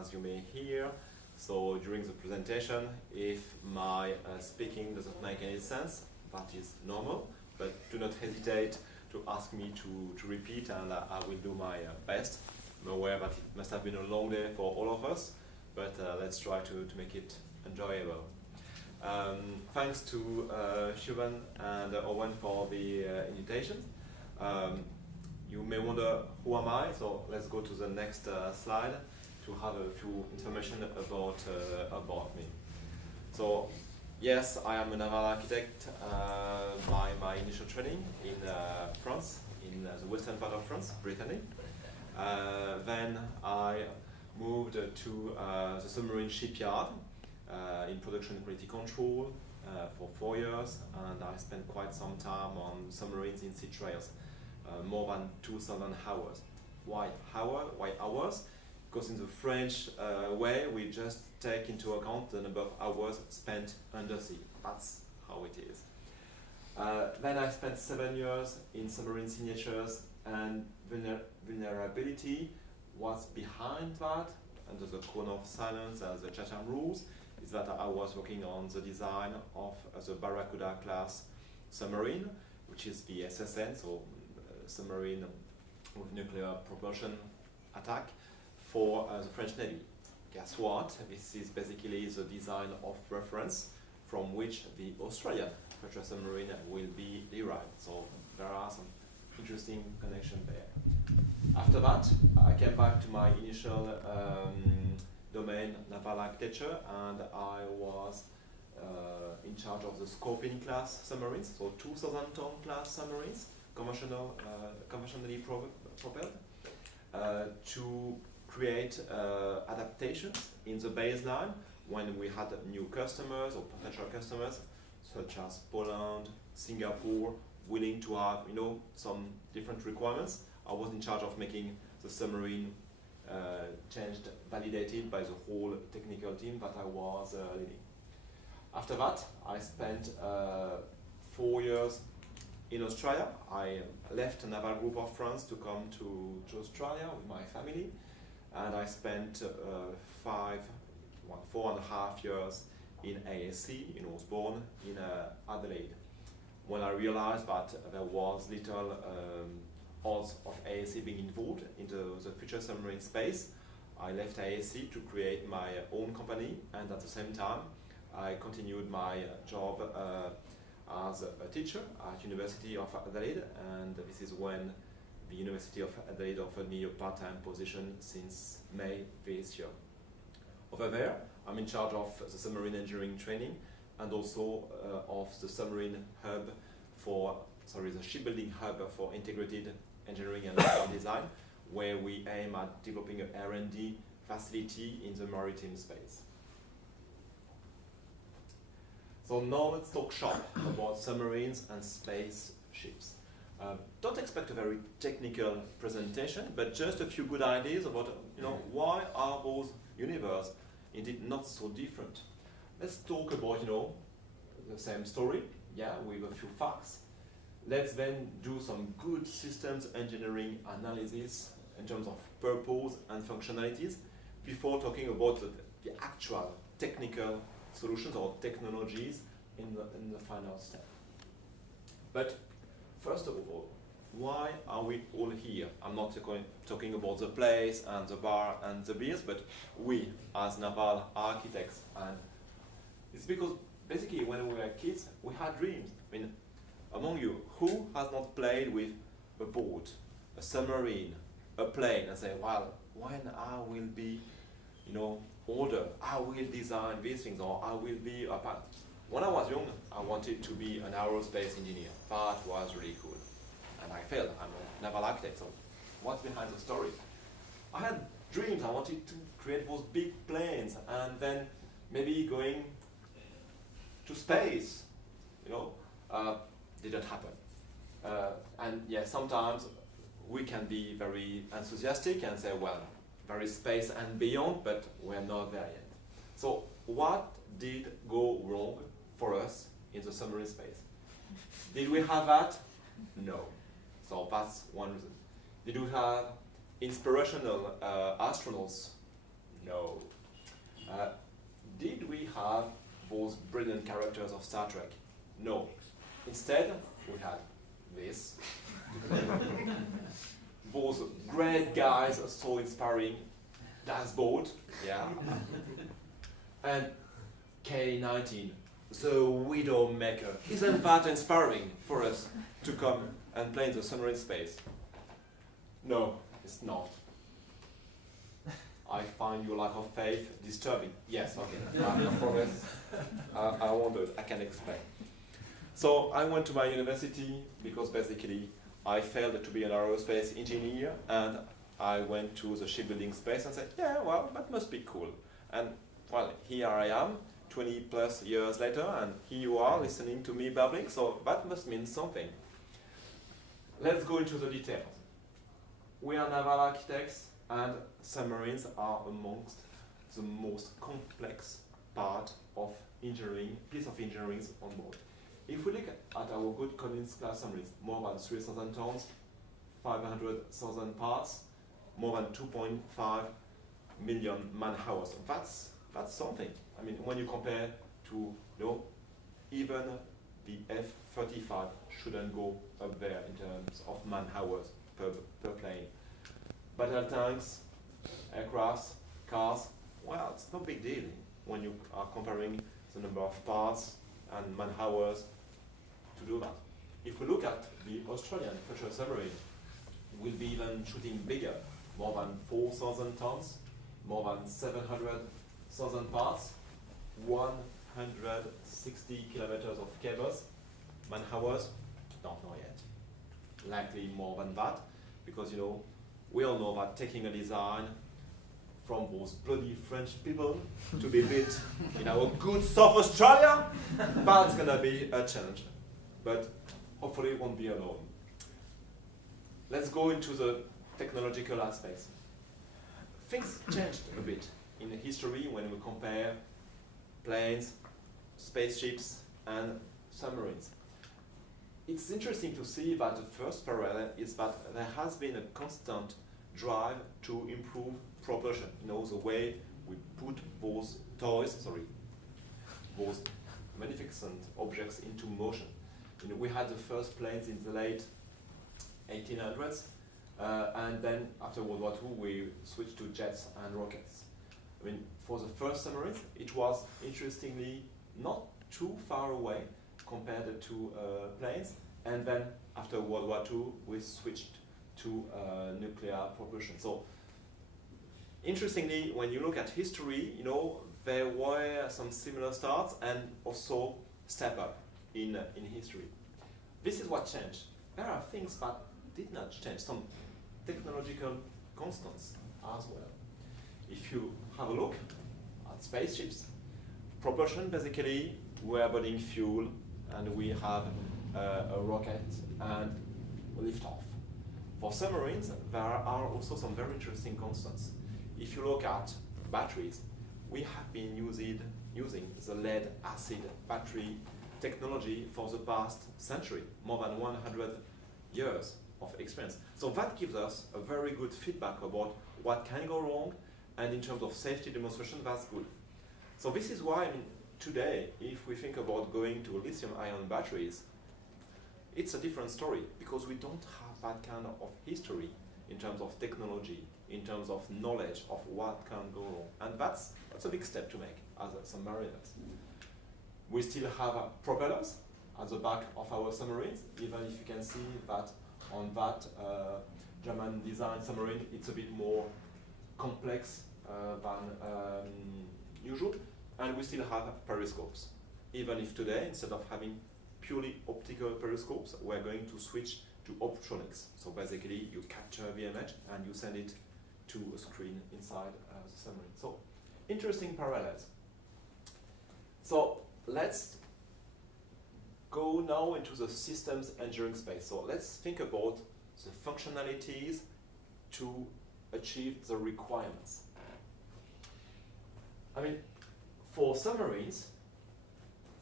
as you may hear. So during the presentation, if my speaking doesn't make any sense, that is normal, but do not hesitate to ask me to repeat, and I will do my best. I'm aware that it must have been a long day for all of us, but let's try to make it enjoyable. Thanks to Siobhan and Owen for the invitation. You may wonder, who am I? So let's go to the next slide to have a few information about me. So yes, I am a naval architect by my initial training in France, in the western part of France, Brittany. Then I moved to the submarine shipyard in production quality control for 4 years, and I spent quite some time on submarines in sea trials, more than 2,000 hours. Why hours? Because in the French way, we just take into account the number of hours spent undersea. That's how it is. Then I spent 7 years in submarine signatures, and vulnerability was behind that, under the cone of silence as the Chatham rules, is that I was working on the design of the Barracuda class submarine, which is the SSN, so submarine with nuclear propulsion attack for the French Navy. Guess what? This is basically the design of reference from which the Australian pressure submarine will be derived. So there are some interesting connections there. After that, I came back to my initial domain, naval architecture, and I was in charge of the Scorpion class submarines, so 2,000-ton class submarines, conventionally propelled, to create adaptations in the baseline when we had new customers or potential customers, such as Poland, Singapore, willing to have some different requirements. I was in charge of making the submarine changed, validated by the whole technical team that I was leading. After that, I spent 4 years in Australia. I left a naval group of France to come to Australia with my family, and I spent 4.5 years in ASC in Osborne in Adelaide. When I realized that there was little odds of ASC being involved into the future submarine space, I left ASC to create my own company, and at the same time I continued my job as a teacher at University of Adelaide, and this is when the University of Adelaide offered me a part-time position since May this year. Over there, I'm in charge of the submarine engineering training and also of the submarine hub the shipbuilding hub for integrated engineering and design, where we aim at developing an R&D facility in the maritime space. So now let's talk shop about submarines and spaceships. Don't expect a very technical presentation, but just a few good ideas about why are those universes indeed not so different. Let's talk about the same story, with a few facts. Let's then do some good systems engineering analysis in terms of purpose and functionalities before talking about the actual technical solutions or technologies in the final step. But first of all, why are we all here? I'm not talking about the place and the bar and the beers, but we as naval architects. And it's because basically when we were kids, we had dreams. I mean, among you, who has not played with a boat, a submarine, a plane, and say, well, when I will be, older, I will design these things, or I will be a pilot. When I was young, I wanted to be an aerospace engineer. That was really cool. And I failed. I'm a naval architect, so what's behind the story? I had dreams. I wanted to create those big planes, and then maybe going to space, didn't happen. And sometimes we can be very enthusiastic and say, well, there is space and beyond, but we're not there yet. So what did go wrong for us in the submarine space? Did we have that? No. So that's one reason. Did we have inspirational astronauts? No. Did we have those brilliant characters of Star Trek? No. Instead, we had this. Those great guys, so inspiring. Das Boot, yeah. And K-19, the Widowmaker. Isn't that inspiring for us to come and play in the submarine space? No, it's not. I find your lack of faith disturbing. Yes, okay. I promise. I wondered, I can explain. So I went to my university because basically I failed to be an aerospace engineer, and I went to the shipbuilding space and said, yeah, well, that must be cool. And well, here I am, 20 plus years later, and here you are listening to me babbling, so that must mean something. Let's go into the details. We are naval architects, and submarines are amongst the most complex part of engineering, piece of engineering on board. If we look at our good Collins class submarines, more than 3,000 tons, 500,000 parts, more than 2.5 million man-hours. That's something. I mean, when you compare to, even the F-35 shouldn't go up there in terms of man-hours per plane. Battle tanks, aircrafts, cars, well, it's no big deal when you are comparing the number of parts and man-hours to do that. If we look at the Australian future submarine, we'll be even shooting bigger, more than 4,000 tons, more than 700,000 parts, 160 kilometers of cables, man-hours, don't know yet. Likely more than that, because we all know that taking a design from those bloody French people to be built in our good South Australia, that's gonna be a challenge. But hopefully it won't be alone. Let's go into the technological aspects. Things changed a bit in history when we compare planes, spaceships, and submarines. It's interesting to see that the first parallel is that there has been a constant drive to improve propulsion. The way we put those those magnificent objects into motion. We had the first planes in the late 1800s, and then after World War II, we switched to jets and rockets. I mean, for the first submarines, it was interestingly not too far away compared to planes, and then after World War II, we switched to nuclear propulsion. So, interestingly, when you look at history, there were some similar starts and also step up in history. This is what changed. There are things that did not change, some technological constants as well. If you have a look at spaceships, propulsion basically, we are burning fuel and we have a rocket and lift off. For submarines, there are also some very interesting constants. If you look at batteries, we have been using the lead acid battery technology for the past century, more than 100 years of experience. So that gives us a very good feedback about what can go wrong, and in terms of safety demonstration, that's good. So this is why, today, if we think about going to lithium-ion batteries, it's a different story, because we don't have that kind of history in terms of technology, in terms of knowledge of what can go wrong. And that's a big step to make as submariners. We still have propellers at the back of our submarines, even if you can see that on that German design submarine, it's a bit more complex than usual. And we still have periscopes. Even if today, instead of having purely optical periscopes, we're going to switch to optronics. So basically, you capture the image and you send it to a screen inside the submarine. So, interesting parallels. So, let's go now into the systems engineering space. So, let's think about the functionalities to achieve the requirements. For submarines,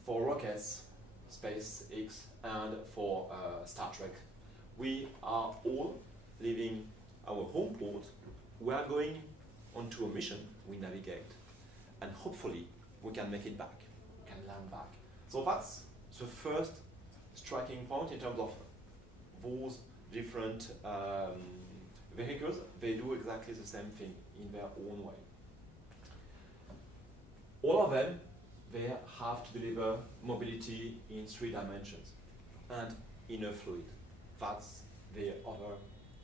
for rockets, SpaceX, and for Star Trek, we are all leaving our home port. We are going onto a mission, we navigate. And hopefully, we can make it back, we can land back. So that's the first striking point in terms of those different vehicles. They do exactly the same thing in their own way. All of them, they have to deliver mobility in 3 dimensions and in a fluid. That's the other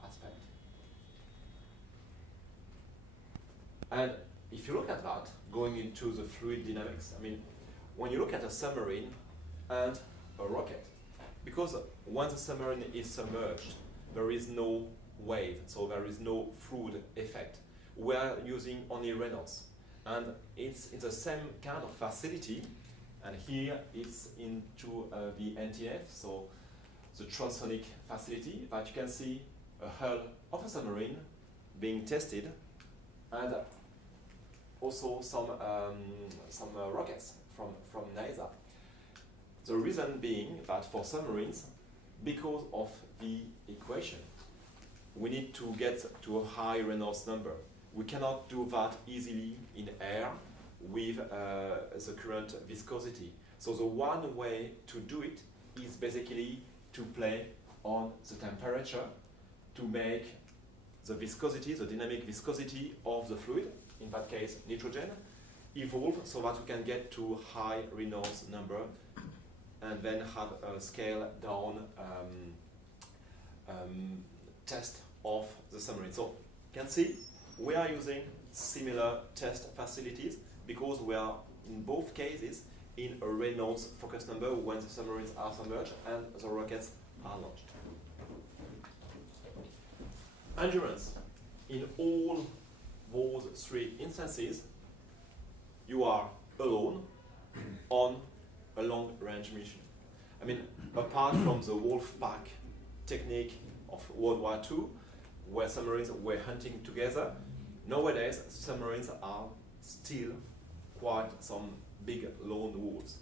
aspect. And if you look at that, going into the fluid dynamics, I mean, when you look at a submarine and a rocket, because once the submarine is submerged, there is no wave, so there is no fluid effect. We are using only Reynolds. And it's in the same kind of facility, and here it's into the NTF, so the transonic facility, that you can see a hull of a submarine being tested, and also some rockets from NASA. The reason being that for submarines, because of the equation, we need to get to a high Reynolds number. We cannot do that easily in air with the current viscosity. So the one way to do it is basically to play on the temperature to make the viscosity, the dynamic viscosity of the fluid, in that case nitrogen, evolve so that we can get to high Reynolds number and then have a scale down test of the submarine. So you can see we are using similar test facilities because we are in both cases in a Reynolds focus number when the submarines are submerged and the rockets are launched. Endurance. In all those 3 instances, you are alone on a long-range mission. I mean, apart from the wolf pack technique of World War II, where submarines were hunting together, nowadays submarines are still quite some big lone wolves.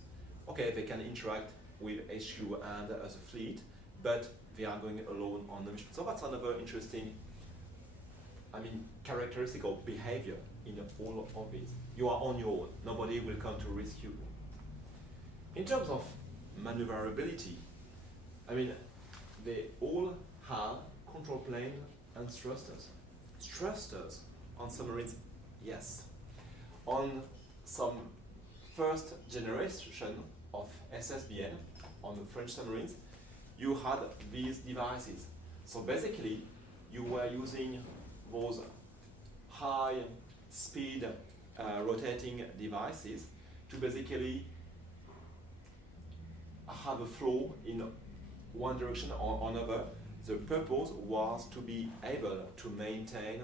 Okay, they can interact with HQ and as a fleet, but they are going alone on the mission. So that's another interesting, characteristic of behavior in all of these. You are on your own. Nobody will come to rescue you. In terms of maneuverability, they all have control plane and thrusters. Thrusters on submarines, yes. On some first generation of SSBN on the French submarines, you had these devices. So basically, you were using those high speed rotating devices to basically have a flow in one direction or another. The purpose was to be able to maintain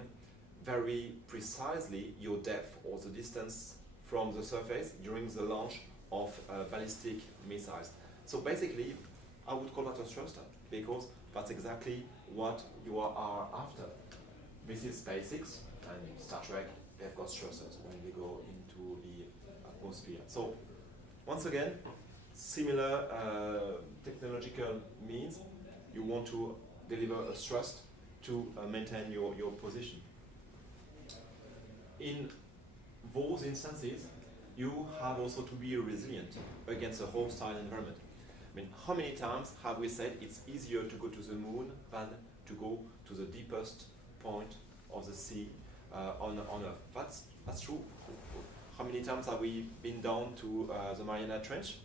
very precisely your depth or the distance from the surface during the launch of ballistic missiles. So basically, I would call that a thruster because that's exactly what you are after. This is SpaceX and Star Trek, they've got thrusters when they go into the atmosphere. So once again, similar technological means. You want to deliver a thrust to maintain your position. In those instances, you have also to be resilient against a hostile environment. How many times have we said it's easier to go to the moon than to go to the deepest point of the sea on Earth? That's true. How many times have we been down to the Mariana Trench?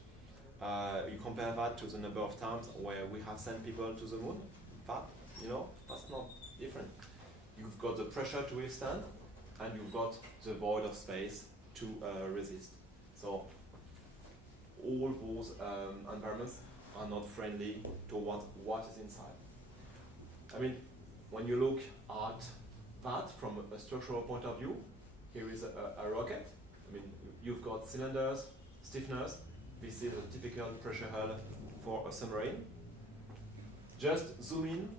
You compare that to the number of times where we have sent people to the moon. That's not different. You've got the pressure to withstand, and you've got the void of space to resist. So all those environments are not friendly towards what is inside. When you look at that from a structural point of view, here is a rocket. You've got cylinders, stiffeners. This is a typical pressure hull for a submarine. Just zoom in,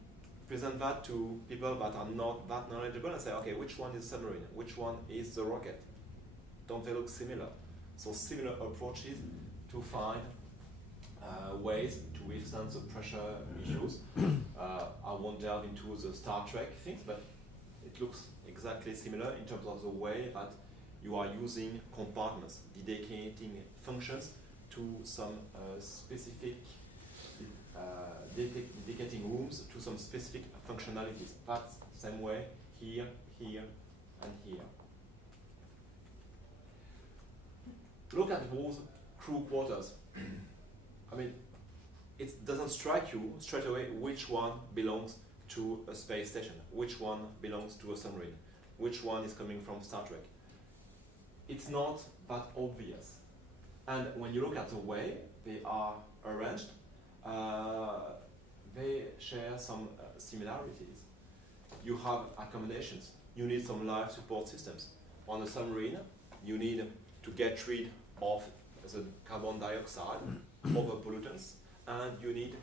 present that to people that are not that knowledgeable and say, okay, which one is submarine? Which one is the rocket? Don't they look similar? So similar approaches to find ways to withstand the pressure issues. I won't delve into the Star Trek things, but it looks exactly similar in terms of the way that you are using compartments, dedicating functions to some specific, dedicating rooms to some specific functionalities. That's the same way here, here, and here. Look at those crew quarters. I mean, it doesn't strike you straight away which one belongs to a space station, which one belongs to a submarine, which one is coming from Star Trek. It's not that obvious. And when you look at the way they are arranged, they share some similarities. You have accommodations. You need some life support systems. On a submarine, you need to get rid of the carbon dioxide, other pollutants, and you need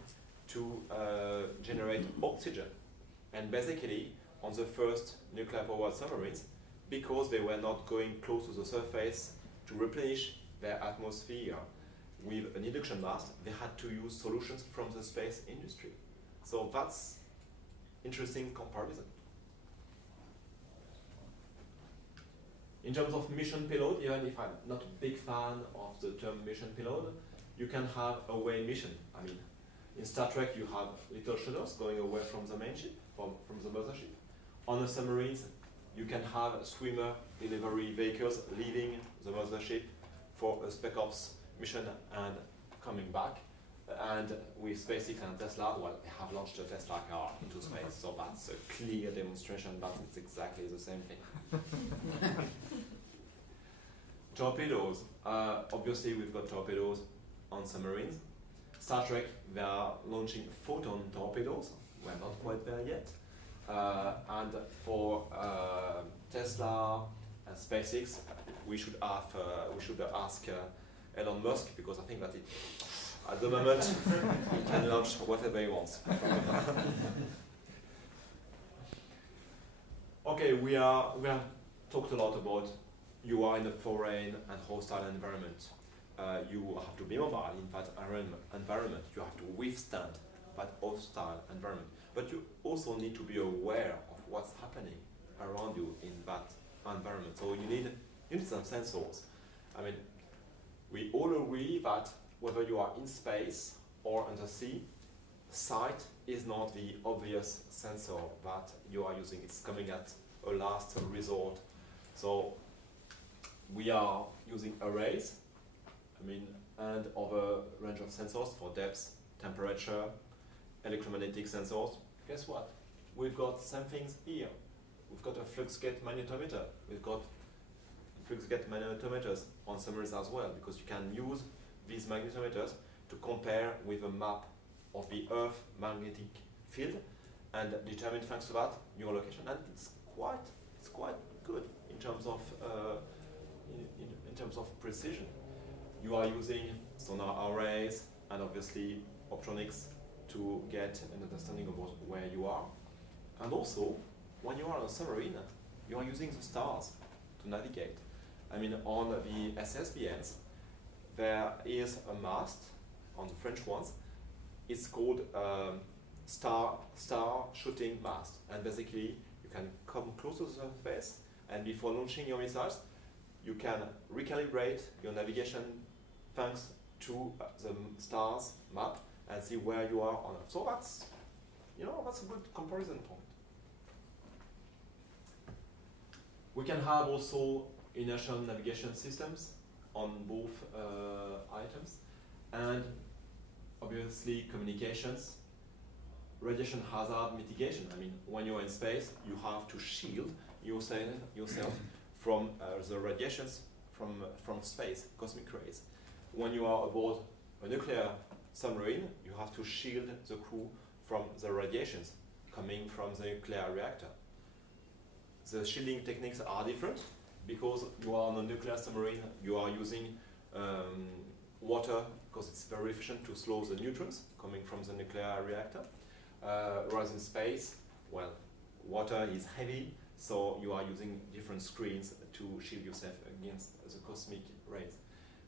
to generate oxygen. And basically, on the first nuclear-powered submarines, because they were not going close to the surface to replenish their atmosphere with an induction mast, they had to use solutions from the space industry. So that's interesting comparison. In terms of mission payload, even if I'm not a big fan of the term mission payload, you can have away mission. I mean, in Star Trek you have little shuttles going away from the main ship, from the mothership. On the submarines, you can have swimmer delivery vehicles leaving the mothership for a Spec Ops mission and coming back. And with SpaceX and Tesla, well, they have launched a Tesla car into space, so that's a clear demonstration that it's exactly the same thing. Torpedoes. Obviously, we've got torpedoes on submarines. Star Trek, they are launching photon torpedoes. We're not quite there yet. And for Tesla and SpaceX, we should ask Elon Musk, because I think that at the moment he can launch whatever he wants. Okay, we have talked a lot about you are in a foreign and hostile environment. You have to be mobile in that environment. You have to withstand that hostile environment. But you also need to be aware of what's happening around you in that environment. So you need some sensors. I mean, we all agree that whether you are in space or under sea, sight is not the obvious sensor that you are using. It's coming at a last resort. So we are using arrays, and other range of sensors for depth, temperature, electromagnetic sensors. Guess what? We've got some things here. We've got a flux gate magnetometer. We've got flux gate magnetometers on submarines as well, because you can use these magnetometers to compare with a map of the Earth magnetic field and determine, thanks to that, your location. And it's quite good in terms of in terms of precision. You are using sonar arrays and obviously optronics to get an understanding about where you are. And also, when you are on a submarine, you are using the stars to navigate. I mean, on the SSBNs, there is a mast on the French ones. It's called star shooting mast. And basically, you can come close to the surface, and before launching your missiles, you can recalibrate your navigation thanks to the stars map and see where you are on Earth. So that's a good comparison point. We can have also inertial navigation systems on both items, and obviously communications, radiation hazard mitigation. I mean, when you're in space, you have to shield yourself from the radiations from space, cosmic rays. When you are aboard a nuclear submarine, you have to shield the crew from the radiations coming from the nuclear reactor. The shielding techniques are different because you are on a nuclear submarine, you are using water because it's very efficient to slow the neutrons coming from the nuclear reactor. Whereas in space, well, water is heavy, so you are using different screens to shield yourself against the cosmic rays.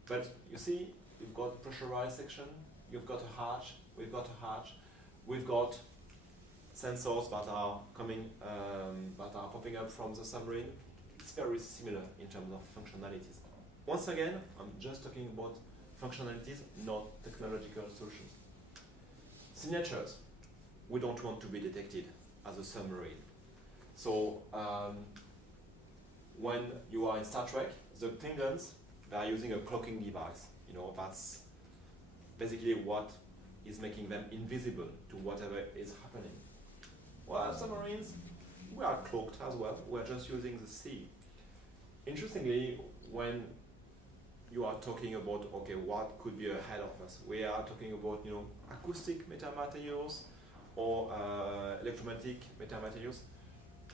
But you see, you've got pressurized section, you've got a hatch, we've got a hatch, we've got sensors that are coming, that are popping up from the submarine. It's very similar in terms of functionalities. Once again, I'm just talking about functionalities, not technological solutions. Signatures. We don't want to be detected as a submarine. So when you are in Star Trek, the Klingons, they are using a cloaking device. You know, that's basically what is making them invisible to whatever is happening. Well, submarines, we are cloaked as well. We're just using the sea. Interestingly, when you are talking about, okay, what could be ahead of us, we are talking about, you know, acoustic metamaterials or electromagnetic metamaterials.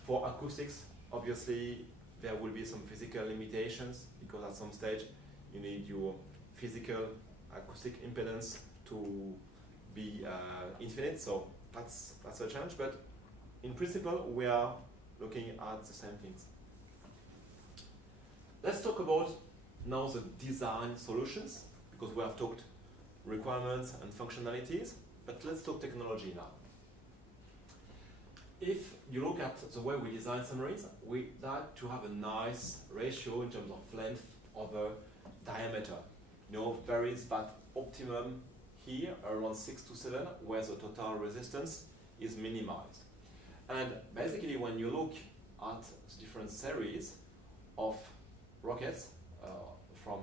For acoustics, obviously, there will be some physical limitations because at some stage you need your physical acoustic impedance to be infinite, so that's a challenge, but in principle we are looking at the same things. Let's talk about now the design solutions, because we have talked requirements and functionalities, but let's talk technology now. If you look at the way we design submarines, we like to have a nice ratio in terms of length over diameter. You know, varies, but optimum here around 6 to 7, where the total resistance is minimized. And basically, when you look at the different series of rockets from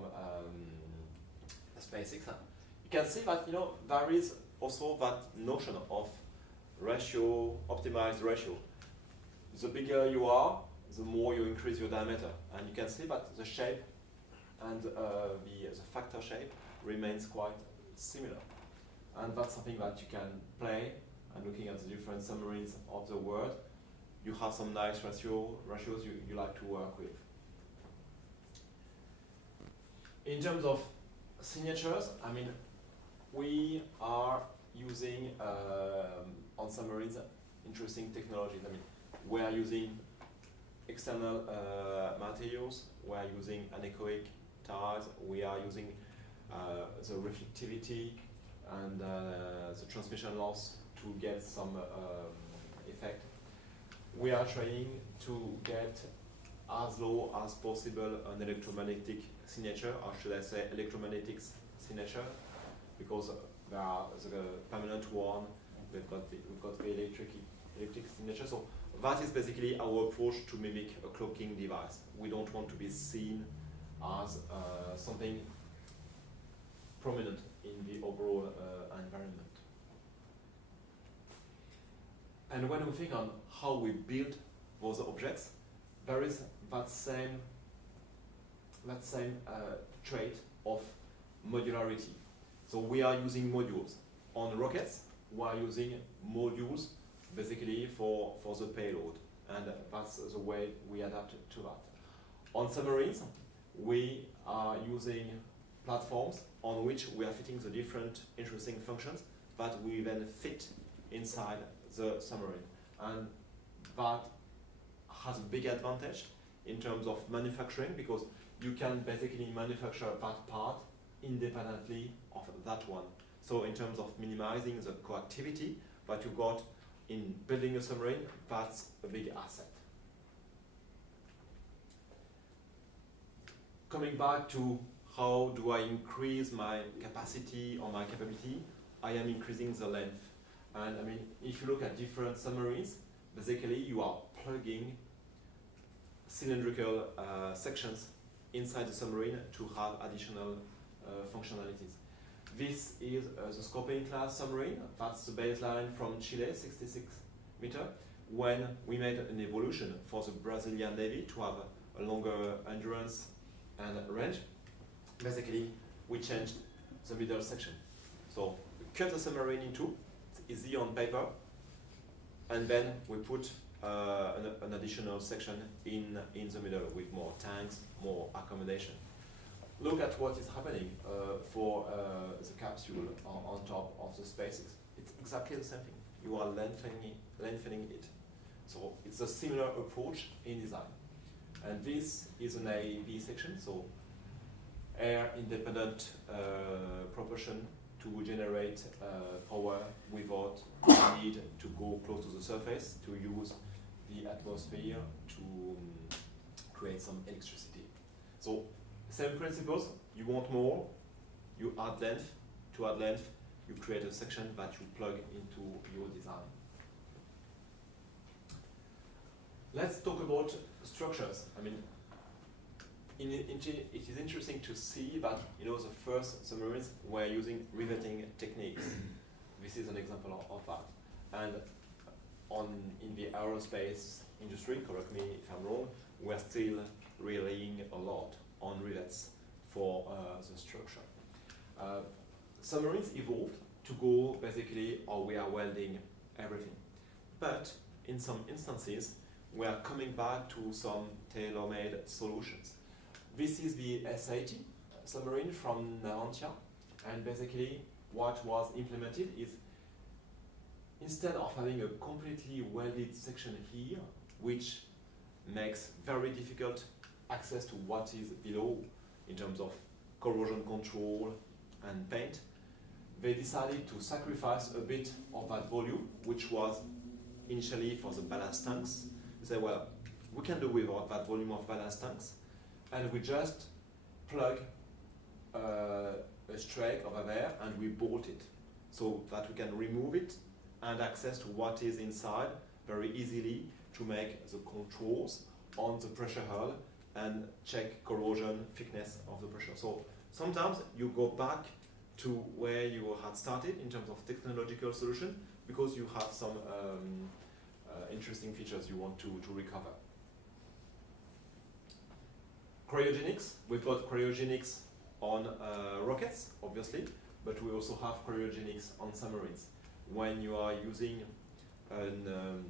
SpaceX, you can see that, you know, there is also that notion of ratio, optimized ratio. The bigger you are, the more you increase your diameter. And you can see that the shape and the factor shape remains quite similar. And that's something that you can play, and looking at the different submarines of the world, you have some nice ratios you like to work with. In terms of signatures, I mean, we are using on submarines interesting technologies. I mean, we are using external materials, we are using anechoic tiles, we are using the reflectivity and the transmission loss to get some effect. We are trying to get as low as possible an electromagnetic signature, or should I say electromagnetic signature, because there are the permanent one, we've got the electric signature. So that is basically our approach to mimic a cloaking device. We don't want to be seen as something prominent in the overall environment. And when we think on how we build those objects, there is that same trait of modularity. So we are using modules. On rockets, we are using modules basically for the payload, and that's the way we adapt to that. On submarines, we are using platforms on which we are fitting the different interesting functions that we then fit inside the submarine. And that has a big advantage in terms of manufacturing, because you can basically manufacture that part independently of that one. So in terms of minimizing the coactivity that you got in building a submarine, that's a big asset. Coming back to how do I increase my capacity or my capability, I am increasing the length. And I mean, if you look at different submarines, basically you are plugging cylindrical sections inside the submarine to have additional functionalities. This is the Scorpion class submarine. That's the baseline from Chile, 66 meters. When we made an evolution for the Brazilian Navy to have a longer endurance and range, basically we changed the middle section. So we cut the submarine in two. It's easy on paper, and then we put an additional section in the middle with more tanks, more accommodation. Look at what is happening for the capsule on top of the SpaceX. It's exactly the same thing. You are lengthening it. So it's a similar approach in design. And this is an AAP section, so air independent propulsion to generate power without the need to go close to the surface, to use the atmosphere to create some electricity. So, same principles, you want more, you add length, to add length, you create a section that you plug into your design. Let's talk about structures. I mean, it is interesting to see that the first submarines were using riveting techniques. This is an example of that. And in the aerospace industry, correct me if I'm wrong, we're still relying a lot on rivets for the structure. Submarines evolved to go basically, we are welding everything. But in some instances, we are coming back to some tailor-made solutions. This is the S80 submarine from Navantia, and basically what was implemented is, instead of having a completely welded section here, which makes very difficult access to what is below in terms of corrosion control and paint, they decided to sacrifice a bit of that volume, which was initially for the ballast tanks. They said, well, we can do without that volume of ballast tanks, and we just plug a strake over there and we bolt it so that we can remove it and access to what is inside very easily to make the controls on the pressure hull and check corrosion, thickness of the pressure. So sometimes you go back to where you had started in terms of technological solution because you have some interesting features you want to recover. Cryogenics, we've got cryogenics on rockets, obviously, but we also have cryogenics on submarines. When you are using an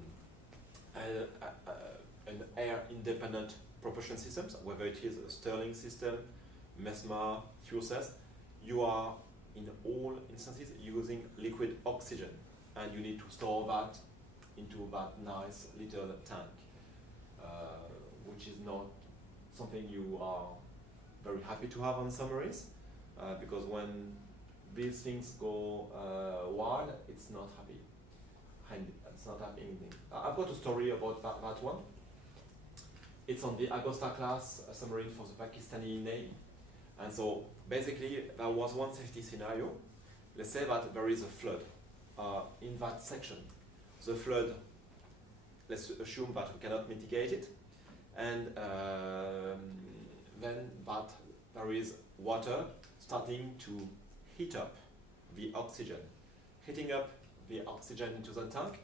air-independent propulsion systems, whether it is a Stirling system, MESMA, fuel cells, you are in all instances using liquid oxygen, and you need to store that into that nice little tank, which is not something you are very happy to have on submarines, because when these things go wild, it's not happy. It's not happy anything. I've got a story about that one. It's on the Agosta class submarine for the Pakistani Navy. And so basically there was one safety scenario. Let's say that there is a flood in that section. The flood, let's assume that we cannot mitigate it, and then that there is water starting to heat up the oxygen. Heating up the oxygen into the tank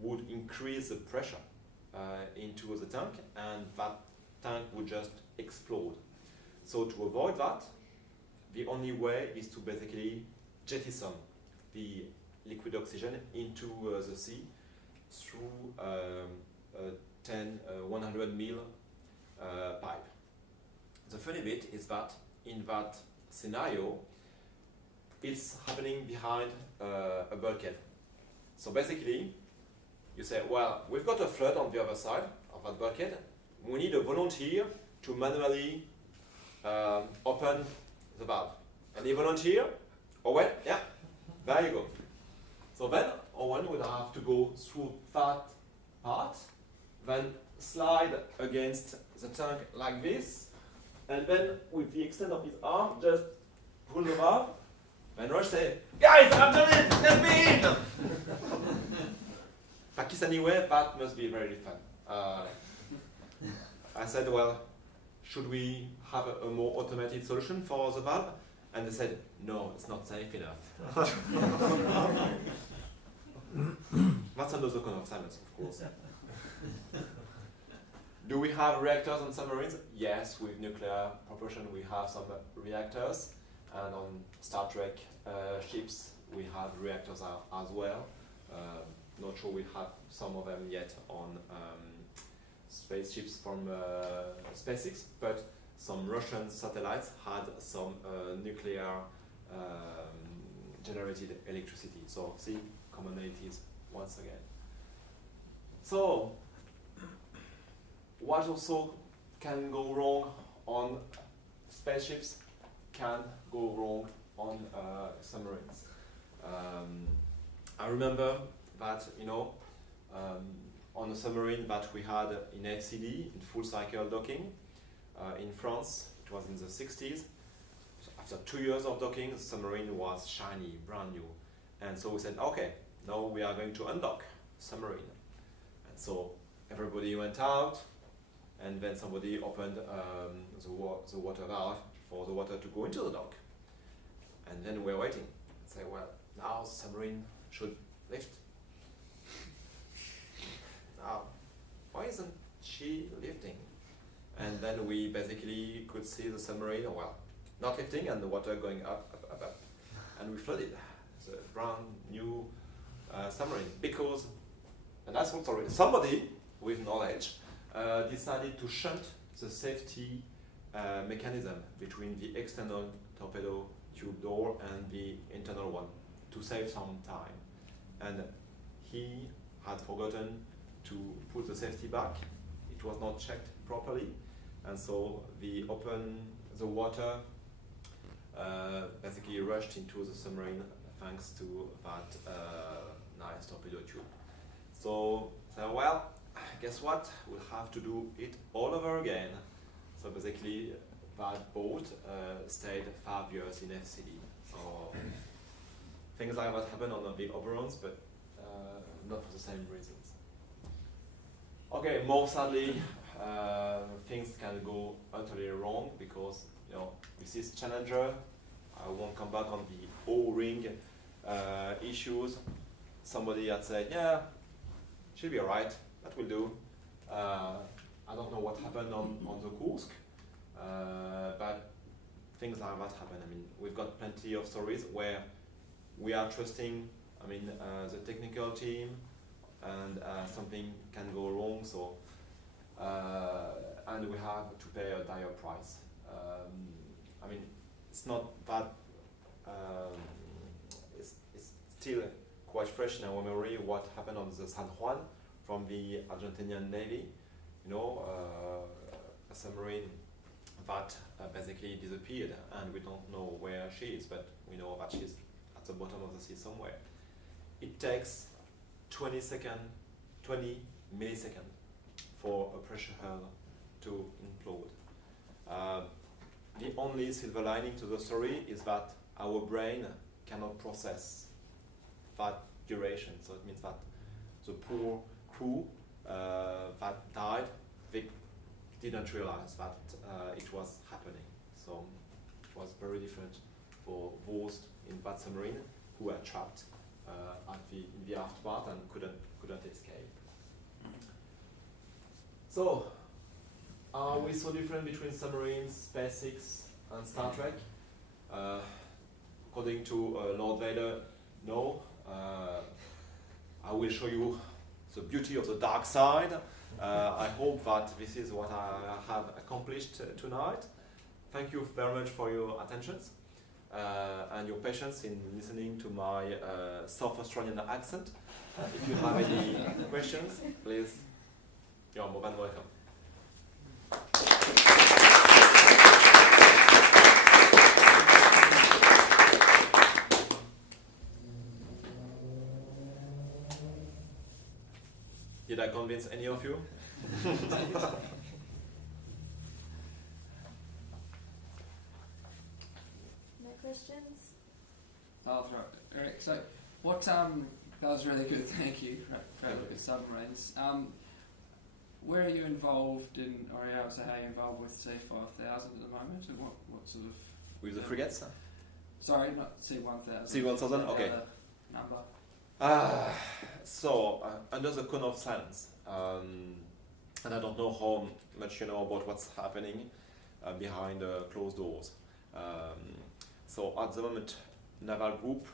would increase the pressure into the tank, and that tank would just explode. So to avoid that, the only way is to basically jettison the liquid oxygen into the sea through a 100 mil pipe. The funny bit is that in that scenario, it's happening behind a bulkhead. So basically, you say, well, we've got a flood on the other side of that bulkhead. We need a volunteer to manually open the valve. Any volunteer? Owen? Yeah, there you go. So then Owen would have to go through that part, then slide against the tank like this, and then with the extent of his arm, just pull the valve, and Rush said, guys, I've done it, let me in! Pakistani way, that must be very fun. I said, well, should we have a more automated solution for the valve? And they said, no, it's not safe enough. That's another kind of silence, of course. Do we have reactors on submarines? Yes, with nuclear propulsion we have some reactors, and on Star Trek ships we have reactors as well. Not sure we have some of them yet on spaceships from SpaceX, but some Russian satellites had some nuclear generated electricity. So see, commonalities once again. So what also can go wrong on spaceships can go wrong on submarines. I remember that, on a submarine that we had in FCD, in full cycle docking, in France, it was in the 60s. After 2 years of docking, the submarine was shiny, brand new. And so we said, okay, now we are going to undock submarine. And so everybody went out, and then somebody opened the water valve for the water to go into the dock. And then we're waiting. Say, well, now the submarine should lift. Now, why isn't she lifting? And then we basically could see the submarine, not lifting, and the water going up, up, up, up. And we flooded the brand new submarine because, and that's what, sorry, somebody with knowledge decided to shunt the safety mechanism between the external torpedo tube door and the internal one to save some time. And he had forgotten to put the safety back. It was not checked properly, and so the water basically rushed into the submarine thanks to that nice torpedo tube. So, well, guess what? We'll have to do it all over again. So basically, that boat stayed 5 years in FCD. So things like that happen on the big operons, but not for the same reasons. Okay, more sadly, things can go utterly wrong because with this Challenger, I won't come back on the O-ring issues. Somebody had said, yeah, she'll be alright, that will do. I don't know what happened on the Kursk, but things like that happen. I mean, we've got plenty of stories where we are trusting, the technical team, and something can go wrong. So, and we have to pay a dire price. It's not that. It's still quite fresh in our memory what happened on the San Juan from the Argentinian Navy. A submarine that basically disappeared, and we don't know where she is, but we know that she's at the bottom of the sea somewhere. It takes 20 milliseconds for a pressure hull to implode. The only silver lining to the story is that our brain cannot process that duration. So it means that the poor crew that died, they didn't realize that it was happening. So it was very different for those in that submarine who were trapped in the aft part and couldn't escape. So, are we so different between submarines, SpaceX, and Star Trek? According to Lord Vader, no. I will show you the beauty of the dark side. I hope that this is what I have accomplished tonight. Thank you very much for your attention and your patience in listening to my South Australian accent. If you have any questions, please, you're more than welcome. Did I convince any of you? No questions? I'll throw it. Eric, so what, that was really good, thank you. Great look at submarines. Where are you involved in, or how are you involved with C5000 at the moment, and what sort of... With the frigates? Sorry, not C1000. C1000, okay. Number. So, under the cone of silence, and I don't know how much you know about what's happening behind closed doors. So at the moment, Naval Group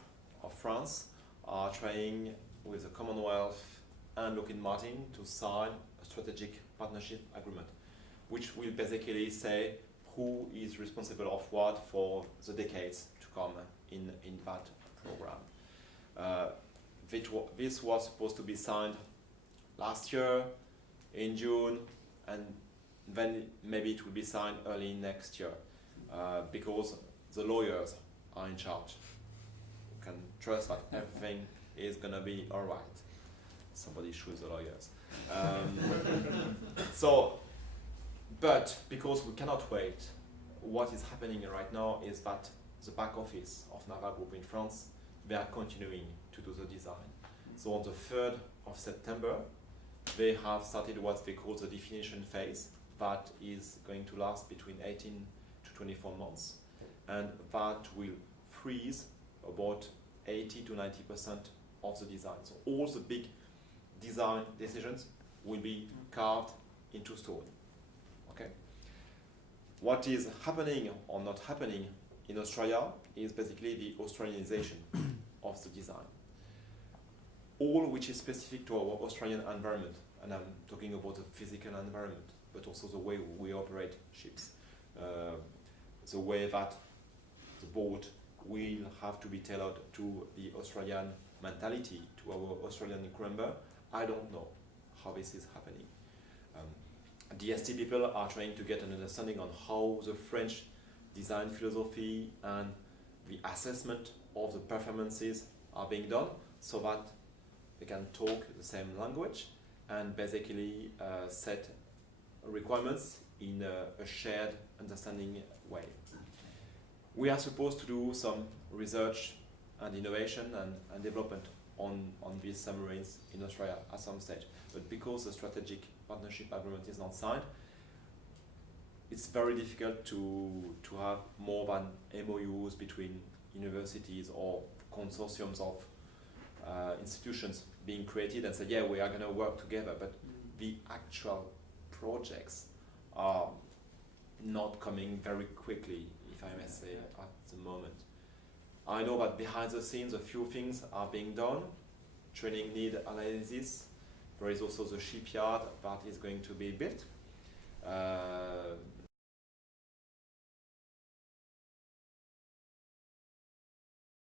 of France are trying with the Commonwealth and Lockheed Martin to sign a strategic partnership agreement, which will basically say who is responsible of what for the decades to come in that program. This was supposed to be signed last year in June, and then maybe it will be signed early next year because the lawyers are in charge. You can trust that everything is gonna be all right. Somebody shoots the lawyers. But because we cannot wait, what is happening right now is that the back office of Naval Group in France, they are continuing to do the design. So on the 3rd of September, they have started what they call the definition phase, that is going to last between 18 to 24 months. And that will freeze about 80 to 90% of the design. So all the big design decisions will be carved into stone. Okay. What is happening or not happening in Australia is basically the Australianization of the design. All which is specific to our Australian environment, and I'm talking about the physical environment, but also the way we operate ships, the way that the boat will have to be tailored to the Australian mentality, to our Australian crew member. I don't know how this is happening. DST people are trying to get an understanding on how the French design philosophy and the assessment of the performances are being done, so that they can talk the same language and basically set requirements in a shared understanding way. We are supposed to do some research and innovation and development on these submarines in Australia at some stage. But because the strategic partnership agreement is not signed, it's very difficult to have more than MOUs between universities or consortiums of institutions being created and say, yeah, we are going to work together. But the actual projects are not coming very quickly, if I may say, at the moment. I know that behind the scenes a few things are being done. Training need analysis. There is also the shipyard that is going to be built.